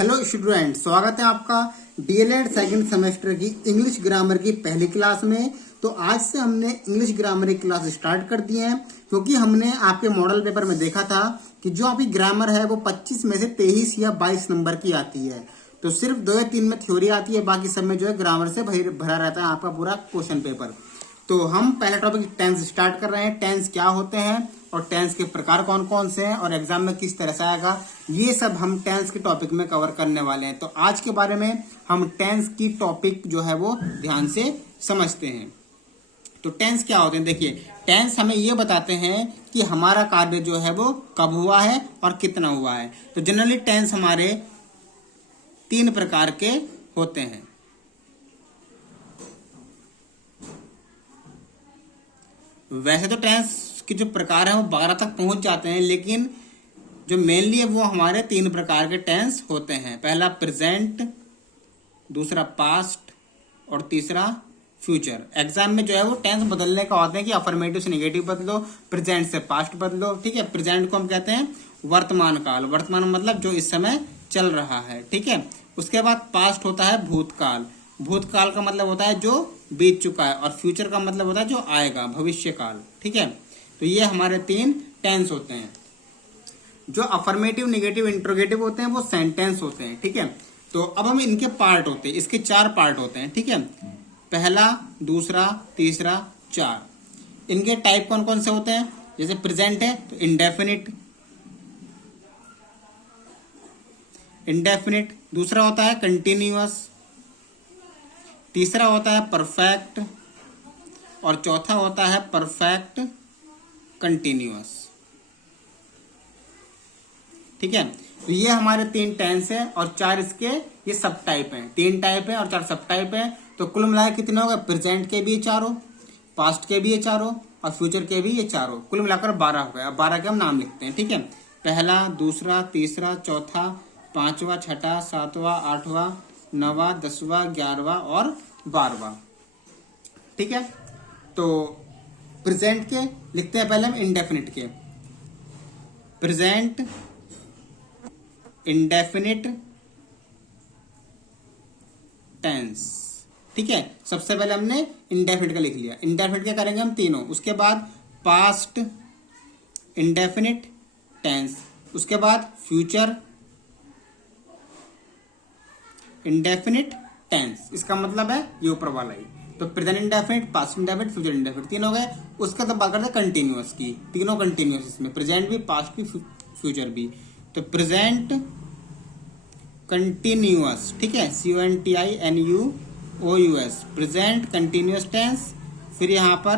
Hello student, स्वागत है आपका डीएलएड सेकंड सेमेस्टर की इंग्लिश ग्रामर की पहली क्लास में। तो आज से हमने इंग्लिश ग्रामर की क्लास स्टार्ट कर दी है, क्योंकि हमने आपके मॉडल पेपर में देखा था कि जो आपकी ग्रामर है वो 25 में से 23 या 22 नंबर की आती है। तो सिर्फ 2 या 3 में थ्योरी आती है, बाकी सब में जो है ग्रामर से भरा रहता है आपका पूरा क्वेश्चन पेपर। तो हम पहला टॉपिक टेंस स्टार्ट कर रहे हैं। टेंस क्या होते हैं और टेंस के प्रकार कौन कौन से हैं और एग्जाम में किस तरह से आएगा, ये सब हम टेंस के टॉपिक में कवर करने वाले हैं। तो आज के बारे में हम टेंस की टॉपिक जो है वो ध्यान से समझते हैं। तो टेंस क्या होते हैं, देखिए टेंस हमें ये बताते हैं कि हमारा कार्य जो है वो कब हुआ है और कितना हुआ है। तो जनरली टेंस हमारे 3 प्रकार के होते हैं। वैसे तो टेंस के जो प्रकार हैं वो 12 तक पहुंच जाते हैं, लेकिन जो मेनली है वो हमारे 3 प्रकार के टेंस होते हैं। पहला प्रेजेंट, दूसरा पास्ट और तीसरा फ्यूचर। एग्जाम में जो है वो टेंस बदलने का होते हैं कि अफर्मेटिव से नेगेटिव बदलो, प्रेजेंट से पास्ट बदलो। ठीक है, प्रेजेंट को हम कहते हैं वर्तमान काल। वर्तमान मतलब जो इस समय चल रहा है। ठीक है, उसके बाद पास्ट होता है भूतकाल। भूतकाल का मतलब होता है जो बीत चुका है, और फ्यूचर का मतलब होता है जो आएगा, भविष्य काल। ठीक है, तो ये हमारे 3 टेंस होते हैं। जो अफर्मेटिव, नेगेटिव, इंट्रोगेटिव होते हैं वो सेंटेंस होते हैं। ठीक है, तो अब हम इनके पार्ट होते हैं, इसके 4 पार्ट होते हैं। ठीक है, पहला, दूसरा, तीसरा, 4। इनके टाइप कौन कौन से होते हैं, जैसे प्रेजेंट है तो इंडेफिनिट, इंडेफिनिट। दूसरा होता है कंटिन्यूअस, तीसरा होता है परफेक्ट, और चौथा होता है परफेक्ट कंटिन्यूअस। ठीक है, तो ये हमारे 3 टेंस है और 4 इसके ये सब टाइप हैं। 3 टाइप है और 4 सब टाइप है। तो कुल मिलाकर कितने हो गए, प्रेजेंट के भी ये 4, पास्ट के भी ये 4 और फ्यूचर के भी ये 4, कुल मिलाकर 12 हो गए। अब 12 के हम नाम लिखते हैं। ठीक है, पहला, दूसरा, तीसरा, चौथा, 5वां, 6वां, 7वां, 8वां, 9वां, 10वां, 11वां और 12वां। ठीक है, तो प्रेजेंट के लिखते हैं पहले हम इंडेफिनिट के। Present indefinite tense. ठीक है, सबसे पहले हमने इंडेफिनिट का लिख लिया। इंडेफिनिट क्या करेंगे हम तीनों, उसके बाद पास्ट इंडेफिनिट टेंस, उसके बाद फ्यूचर इंडेफिनिट टेंस। इसका मतलब है ये ऊपर वाला ही। तो present indefinite, past indefinite, future indefinite, 3 हो गए। उसका तो बात करते हैं कंटिन्यूअस की। तीनों कंटिन्यूअस इसमें, प्रेजेंट भी, पास्ट भी, फ्यूचर भी। तो प्रेजेंट कंटिन्यूअस, ठीक है, CONTINUOUS, प्रेजेंट कंटिन्यूअस टेंस। फिर यहाँ पर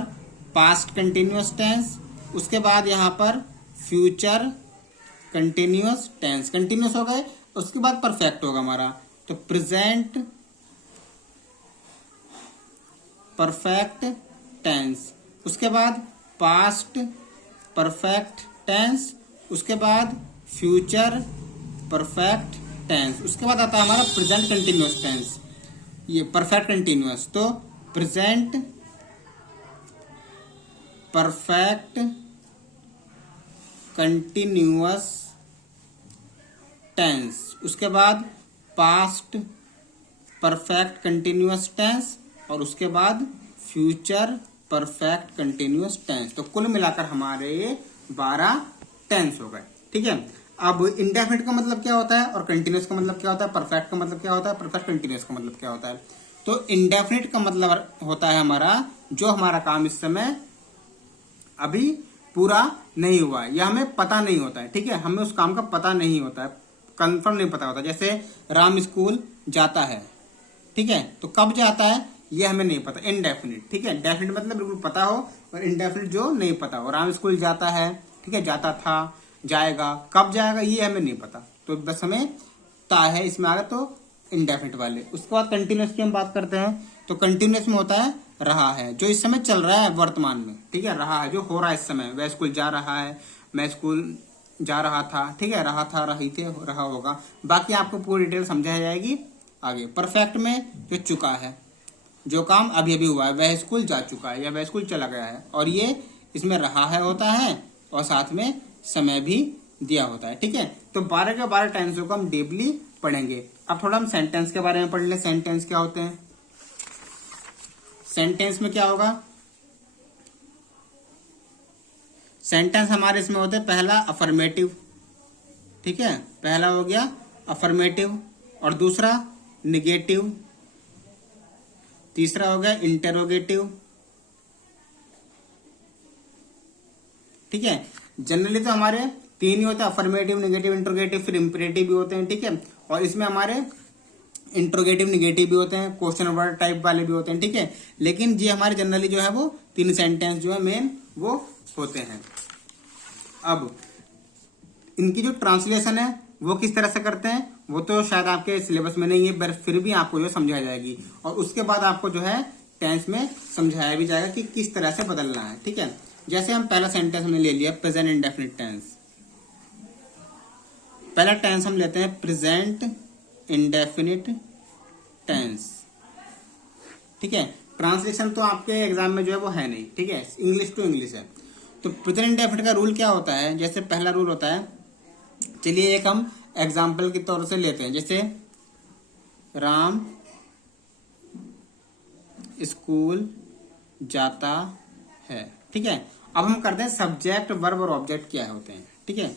पास्ट कंटिन्यूअस टेंस, उसके बाद यहाँ पर फ्यूचर कंटिन्यूअस टेंस। कंटिन्यूअस हो गए, उसके बाद परफेक्ट होगा हमारा। तो प्रेजेंट परफेक्ट टेंस, उसके बाद पास्ट परफेक्ट टेंस, उसके बाद फ्यूचर परफेक्ट टेंस, उसके बाद आता है हमारा प्रेजेंट कंटिन्यूअस टेंस, ये परफेक्ट कंटिन्यूअस। तो प्रेजेंट परफेक्ट कंटिन्यूअस टेंस, उसके बाद पास्ट परफेक्ट कंटिन्यूअस टेंस, और उसके बाद फ्यूचर परफेक्ट कंटिन्यूअस टेंस। तो कुल मिलाकर हमारे 12 टेंस हो गए। ठीक है, अब इंडेफिनिट का मतलब क्या होता है और कंटिन्यूअस का मतलब क्या होता है, परफेक्ट का मतलब क्या होता है, परफेक्ट कंटिन्यूअस का मतलब क्या होता है। तो इंडेफिनिट का मतलब होता है हमारा जो हमारा काम इस समय अभी पूरा नहीं हुआ है या हमें पता नहीं होता है। ठीक है, हमें उस काम का पता नहीं होता है, कंफर्म नहीं पता होता। जैसे राम स्कूल जाता है, ठीक है, तो कब जाता है ये हमें नहीं पता, इनडेफिनिट। ठीक है, डेफिनिट मतलब बिल्कुल पता हो, और इनडेफिनिट जो नहीं पता हो। राम स्कूल जाता है, ठीक है, जाता था, जाएगा, कब जाएगा ये हमें नहीं पता, तो बस हमें ता है इसमें आ गया, तो इनडेफिनिट वाले। उसके बाद कंटिन्यूअस की हम बात करते हैं। तो कंटिन्यूअस में होता है रहा है, जो इस समय चल रहा है वर्तमान में। ठीक है, रहा है जो हो रहा है इस समय। वह स्कूल जा रहा है, मैं स्कूल जा रहा था। ठीक है, रहा था, रही थे, रहा होगा। बाकी आपको पूरी डिटेल समझाई जाएगी आगे। परफेक्ट में जो चुका है, जो काम अभी अभी हुआ है, वह स्कूल जा चुका है या वह स्कूल चला गया है, और ये इसमें रहा है होता है और साथ में समय भी दिया होता है। ठीक है, तो 12 के 12 टेंसों को हम डीपली पढ़ेंगे। अब थोड़ा हम सेंटेंस के बारे में पढ़ लें। सेंटेंस क्या होते हैं? सेंटेंस में क्या होगा? सेंटेंस हमारे इसमें होते हैं, पहला अफर्मेटिव, ठीक है, पहला हो गया अफर्मेटिव, और दूसरा निगेटिव, तीसरा हो गया इंटेरोगेटिव, ठीक है। जनरली तो हमारे तीन ही होते हैं, अफर्मेटिव, निगेटिव, इंट्रोगेटिव, फिर इंपरेटिव भी होते हैं, ठीक है। और इसमें हमारे इंट्रोगेटिव, निगेटिव भी होते हैं, क्वेश्चन वर्ड टाइप वाले भी होते हैं, ठीक है। लेकिन ये हमारे जनरली जो है वो तीन सेंटेंस जो है मेन वो होते हैं। अब इनकी जो ट्रांसलेशन है वो किस तरह से करते हैं वो तो शायद आपके सिलेबस में नहीं है, पर फिर भी आपको जो समझाया जाएगी, और उसके बाद आपको जो है टेंस में समझाया भी जाएगा कि किस तरह से बदलना है, ठीक है। जैसे हम पहला सेंटेंस हमने ले लिया प्रेजेंट इंडेफिनिट टेंस। पहला टेंस हम लेते हैं प्रेजेंट इंडेफिनिट टेंस, ठीक है। ट्रांसलेशन तो आपके एग्जाम में जो है वो है नहीं, ठीक है, इंग्लिश टू इंग्लिश है। तो प्रेजेंट इंडेफिनिट का रूल क्या होता है? जैसे पहला रूल होता है, चलिए एक हम एग्जाम्पल के तौर से लेते हैं, जैसे राम स्कूल जाता है, ठीक है। अब हम करते हैं सब्जेक्ट, वर्ब और ऑब्जेक्ट क्या होते हैं, ठीक है।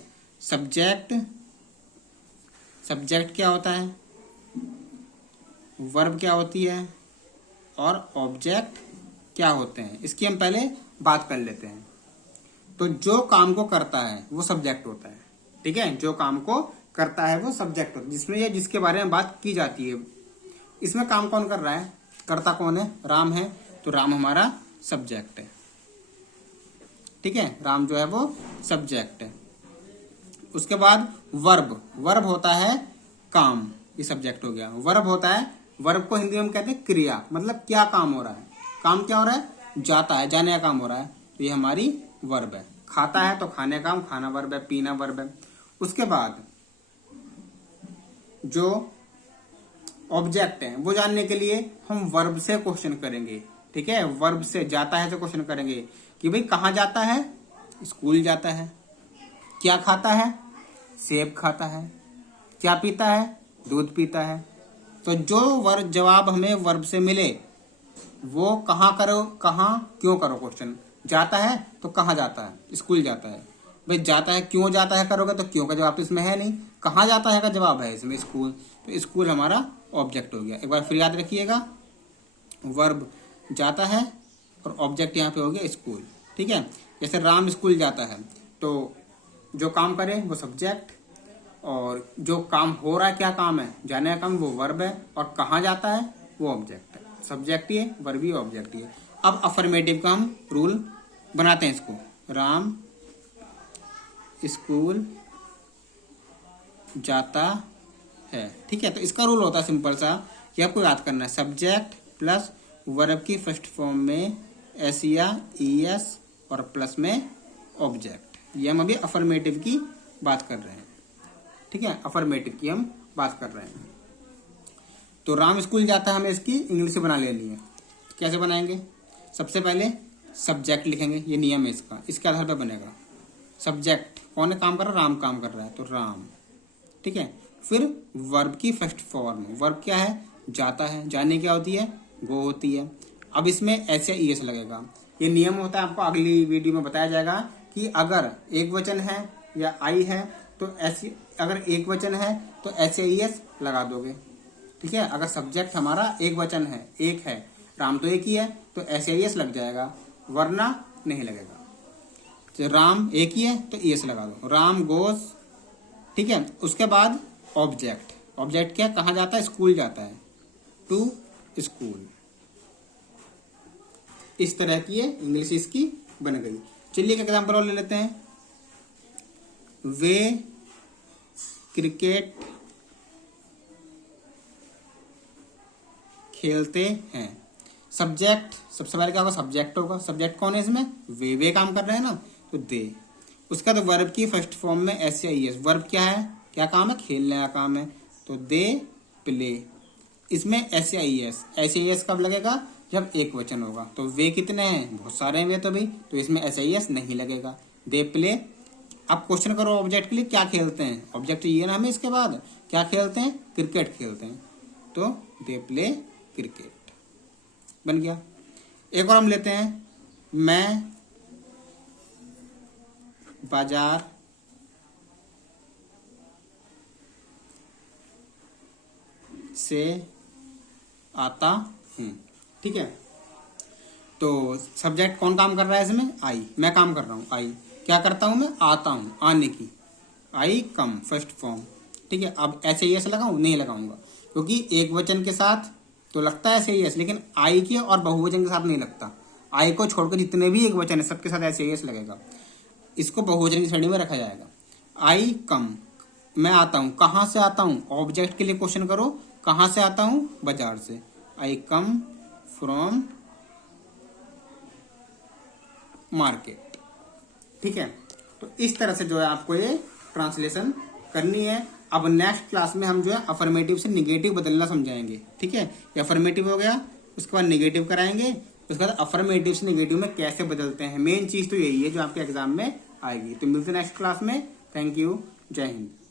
सब्जेक्ट क्या होता है, वर्ब क्या होती है, और ऑब्जेक्ट क्या होते हैं, इसकी हम पहले बात कर लेते हैं। तो जो काम को करता है वो सब्जेक्ट होता है, ठीक है। जो काम को करता है वो सब्जेक्ट होता है, जिसमें ये जिसके बारे में बात की जाती है। इसमें काम कौन कर रहा है? करता कौन है? राम है, तो राम हमारा सब्जेक्ट है, ठीक है। राम जो है वो सब्जेक्ट है। उसके बाद वर्ब होता है काम, ये सब्जेक्ट हो गया। वर्ब होता है, वर्ब को हिंदी में कहते हैं क्रिया, मतलब क्या काम हो रहा है। काम क्या हो रहा है? जाता है, जाने का काम हो रहा है, तो ये हमारी वर्ब है। खाता है तो खाने का काम, खाना वर्ब है, पीना वर्ब है। उसके बाद जो ऑब्जेक्ट है वो जानने के लिए हम वर्ब से क्वेश्चन करेंगे, ठीक है। वर्ब से जाता है तो क्वेश्चन करेंगे कि भाई कहाँ जाता है? स्कूल जाता है। क्या खाता है? सेब खाता है। क्या पीता है? दूध पीता है। तो जो वर्ब जवाब हमें वर्ब से मिले वो कहाँ करो, कहाँ क्यों करो क्वेश्चन। जाता है तो कहाँ जाता है? स्कूल जाता है। भाई जाता है क्यों जाता है करोगे तो क्यों का जवाब इसमें है नहीं, कहाँ जाता है का जवाब है इसमें स्कूल, तो स्कूल हमारा ऑब्जेक्ट हो गया। एक बार फिर याद रखिएगा, वर्ब जाता है और ऑब्जेक्ट यहाँ पे हो गया स्कूल, ठीक है। जैसे राम स्कूल जाता है तो जो काम करे वो सब्जेक्ट, और जो काम हो रहा है क्या काम है, जाने का काम, वो वर्ब है, और कहाँ जाता है वो ऑब्जेक्ट है। सब्जेक्ट ही है, वर्ब ही ऑब्जेक्ट ही है। अब अफर्मेटिव का हम रूल बनाते हैं इसको, राम स्कूल जाता है, ठीक है। तो इसका रूल होता है सिंपल सा, ये आपको याद करना है, सब्जेक्ट प्लस वर्ब की फर्स्ट फॉर्म में एस या ईएस और प्लस में ऑब्जेक्ट। ये हम अभी अफर्मेटिव की बात कर रहे हैं, ठीक है, अफर्मेटिव की हम बात कर रहे हैं। तो राम स्कूल जाता है, हमें इसकी इंग्लिश बना लेनी है। कैसे बनाएंगे? सबसे पहले सब्जेक्ट लिखेंगे, ये नियम है इसका, इसके आधार पर बनेगा। सब्जेक्ट कौन है काम कर रहा है? राम काम कर रहा है, तो राम, ठीक है। फिर वर्ब की फर्स्ट फॉर्म, वर्ब क्या है? जाता है, जाने क्या होती है? गो होती है। अब इसमें एस या ईएस लगेगा। ये नियम होता है, आपको अगली वीडियो में बताया जाएगा कि अगर एक वचन है या आई है तो अगर एक वचन है तो एस या ईएस लगा दोगे, ठीक है। अगर सब्जेक्ट हमारा एक वचन है, एक है, राम तो एक ही है, तो एस या ईएस लग जाएगा, वरना नहीं लगेगा। तो राम एक ही है तो ईएस लगा दो, राम गोज, ठीक है। उसके बाद ऑब्जेक्ट, ऑब्जेक्ट क्या, कहाँ जाता है? स्कूल जाता है, टू स्कूल। इस तरह की ये इंग्लिश इसकी बन गई। चलिए एक एग्जांपल और ले लेते हैं, वे क्रिकेट खेलते हैं। सब्जेक्ट सबसे पहले क्या होगा? सब्जेक्ट होगा। सब्जेक्ट कौन है इसमें? वे काम कर रहे हैं ना, तो दे। उसका तो वर्ब की फर्स्ट फॉर्म में एस या ईएस। वर्ब क्या है? क्या काम है? खेलने का काम है, तो दे प्ले। इसमें एस या ईएस, एस या ईएस कब लगेगा? जब एक वचन होगा। तो वे कितने हैं? बहुत सारे हैं वे तो भाई, तो इसमें एस या ईएस नहीं लगेगा, दे प्ले। अब क्वेश्चन करो ऑब्जेक्ट के लिए, क्या खेलते हैं? ऑब्जेक्ट ये ना हमें, इसके बाद क्या खेलते हैं? क्रिकेट खेलते हैं, तो दे प्ले क्रिकेट बन गया। एक और हम लेते हैं, मैं बाजार से आता हूँ। ठीक है, तो सब्जेक्ट कौन काम कर रहा है इसमें? आई। मैं काम कर रहा हूँ, आई। क्या करता हूँ मैं? आता हूँ, आने की, आई कम, फर्स्ट फॉर्म। ठीक है, अब ऐसे ही ऐसे लगाऊं? नहीं लगाऊंगा, क्योंकि एक वचन के साथ तो लगता है ऐसे ही ऐसे, लेकिन आई के और बहुवचन के साथ नहीं लगता। आई को छोड़कर जितने भी एक वचन है सबके साथ ऐसे ही ऐसे लगेगा। इसको बहुवचन की श्रेणी में रखा जाएगा। आई कम, मैं आता हूँ। कहाँ से आता हूँ? ऑब्जेक्ट के लिए क्वेश्चन करो, कहाँ से आता हूँ? बाजार से। आई कम फ्रॉम मार्केट। ठीक है, तो इस तरह से जो है आपको ये ट्रांसलेशन करनी है। अब नेक्स्ट क्लास में हम जो है अफर्मेटिव से निगेटिव बदलना समझाएंगे। ठीक है, ये अफर्मेटिव हो गया, उसके बाद निगेटिव कराएंगे, उसके बाद अफर्मेटिव से निगेटिव में कैसे बदलते हैं। मेन चीज तो यही है जो आपके एग्जाम में आएगी। तो मिलते हैं नेक्स्ट क्लास में। थैंक यू, जय हिंद।